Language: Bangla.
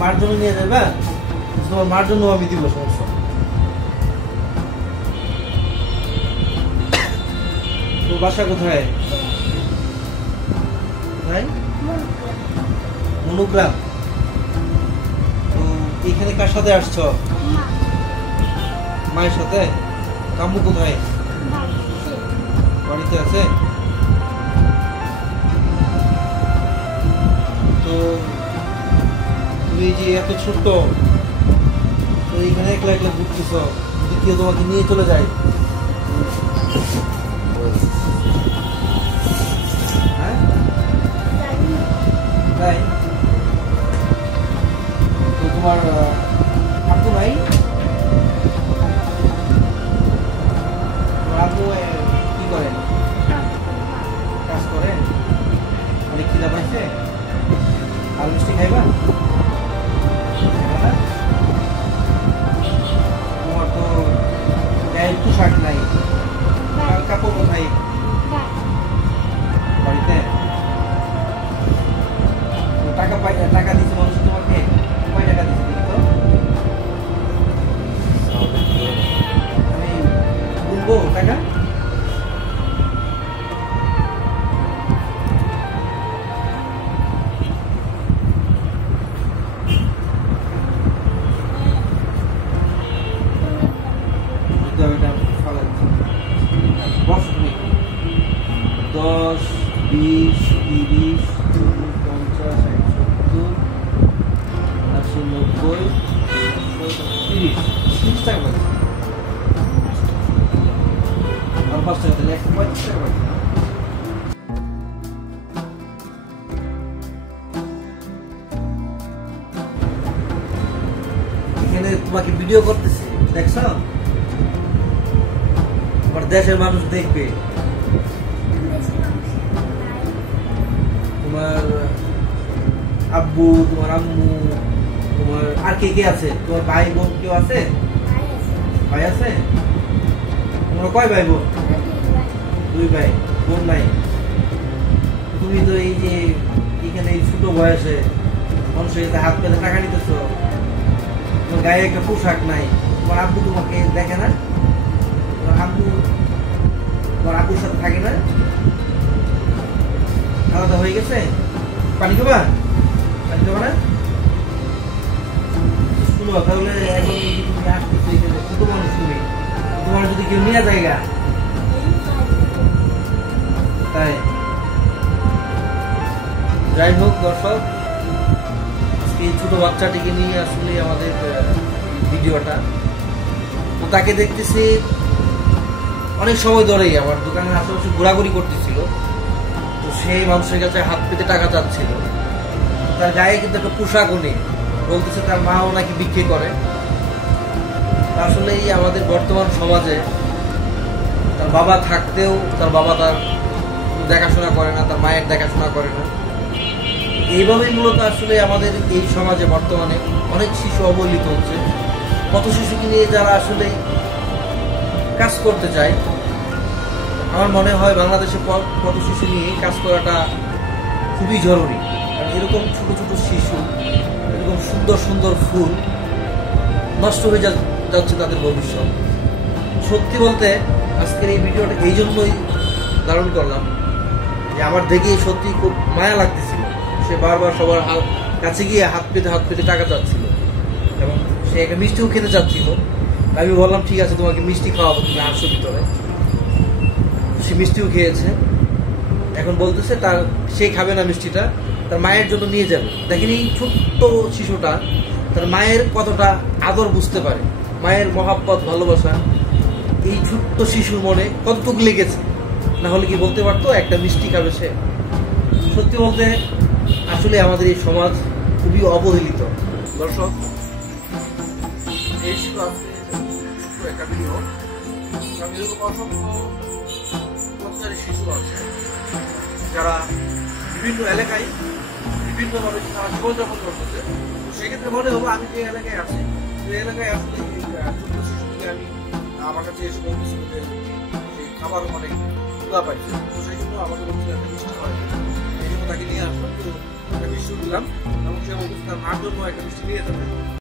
মার জন্য নিয়ে যাবে, তোমার মার জন্য আমি দিব, সমস্যা। তোর বাসা কোথায়? কোথায়? মনুগ্রাম। তো এখানে কার সাথে আসছো? মায়ের সাথে। কাম্মু কোথায়? বাড়িতে আছে। তো তুমি যে এত ছোট্ট, তো এইখানে একলা একলা ঘুরতেছ, যদি কেউ তোমাকে নিয়ে চলে যায়, হ্যাঁ তাই? তো তোমার আব্বু নাই? তোমার আব্বু কি করেন? কাজ করেন? অনেক খিদা পাইছে? আলু মিষ্টি খাইবা? তোমার তো গায়ে পোশাক নাই, কাপড় কোথায়? বাড়িতে। টাকা দিচ্ছে মানুষ তোমাকে? কয় টাকা দিচ্ছে দেখি তো? আমি বলবো টাকা? বস তুমি 10, 20, 30, 40, 50, 60, 70, 80, 90, 30 টাকা পাচ্ছি। আর 5 টাকা দিলে 135 টাকা পাচ্ছি। এখানে তোমাকে ভিডিও করতেছি, দেখছো? আমার দেশের মানুষ দেখবে। তোমার আব্বু, তোমার আম্মু, তোমার আর কে কে আছে? তোমার ভাই বোন কেউ আছে? ভাই আছে? তোমরা কয় ভাই বোন? 2 ভাই, বোন নাই। তুমি তো এই যে এখানে এই ছোট বয়সে মানুষের কাছে হাত পেতে টাকা নিতেছো, তোমার গায়ে একটা পোশাক নাই, তোমার আব্বু তোমাকে দেখে না? তোমার আব্বুর সাথে থাকে না? আলাদা হয়ে গেছে? পানি খাবা? পানি খাবা না? শুনো, তাহলে এখন তুমি আসতেছো এখানে, ছোট মানুষ তুমি, তোমার যদি কেউ নিয়ে জায়গা, তাই যাই হোক দর্শক, এই ছোট বাচ্চাটিকে নিয়ে আসলে আমাদের ভিডিওটা। তো তাকে দেখতেছি অনেক সময় ধরেই আমার দোকানের আশেপাশে ঘোরাঘুরি করতেছিল। তো সেই মানুষের কাছে হাত পেতে টাকা চাচ্ছিল। তার গায়ে কিন্তু একটা পোশাকও নেই, বলতেছে তার মাও নাকি বিক্রি করে। আসলে আমাদের বর্তমান সমাজে তার বাবা থাকতেও তার বাবা তার দেখাশোনা করে না, তার মায়ের দেখাশোনা করে না। এইভাবেই মূলত আসলে আমাদের এই সমাজে বর্তমানে অনেক শিশু অবহেলিত হচ্ছে। কত শিশুকে নিয়ে যারা আসলে কাজ করতে চায়, আমার মনে হয় বাংলাদেশে কত শিশু নিয়ে কাজ করাটা খুবই জরুরি। কারণ এরকম ছোট ছোট শিশু, এরকম সুন্দর সুন্দর ফুল নষ্ট হয়ে যাচ্ছে তাদের ভবিষ্যৎ। সত্যি বলতে আজকের এই ভিডিওটা এই জন্যই ধারণ করলাম যে আমার দেখে সত্যি খুব মায়া লাগতেছিল। সে বারবার সবার কাছে গিয়ে হাত পেতে টাকা চাচ্ছিল এবং সে একটা মিষ্টিও খেতে চাচ্ছিল। আমি বললাম ঠিক আছে, তোমাকে মিষ্টি খাওয়াবো, তুমি আসো ভিতরে। সে মিষ্টিও খেয়েছে। এখন বলতেছে সে খাবে না মিষ্টিটা, তার মায়ের জন্য নিয়ে যাবে। দেখেন এই ছোট্ট শিশুটা তার মায়ের কতটা আদর বুঝতে পারে, মায়ের মহাব্বত ভালোবাসা এই ছোট্ট শিশুর মনে কতটুকু লেগেছে। না হলে কি বলতে পারতো একটা মিষ্টি খাবে সে? সত্যি বলতে আসলে আমাদের এই সমাজ খুবই অবহেলিত। দর্শক, এই ছিল আজকে একটা ভিডিও। অসংখ্য শিশু আছে যারা বিভিন্ন এলাকায় বিভিন্নভাবে জীবনযাপন করতেছে। তো সেক্ষেত্রে মনে হবো আমি যে এলাকায় আছি, সেই এলাকায় আসলে ছোট্ট শিশুকে আমি আমার কাছে এসে বলতেছি যে সেই খাবার অনেক খোলা পাইছে। তো সেই জন্য আমাকে বলছিল একটা মিষ্টি হয়, এই জন্য তাকে নিয়ে আসলাম। একটা মিষ্টি দিলাম এবং সে বলতেছে তার মার জন্য একটা মিষ্টি নিয়ে যাবে।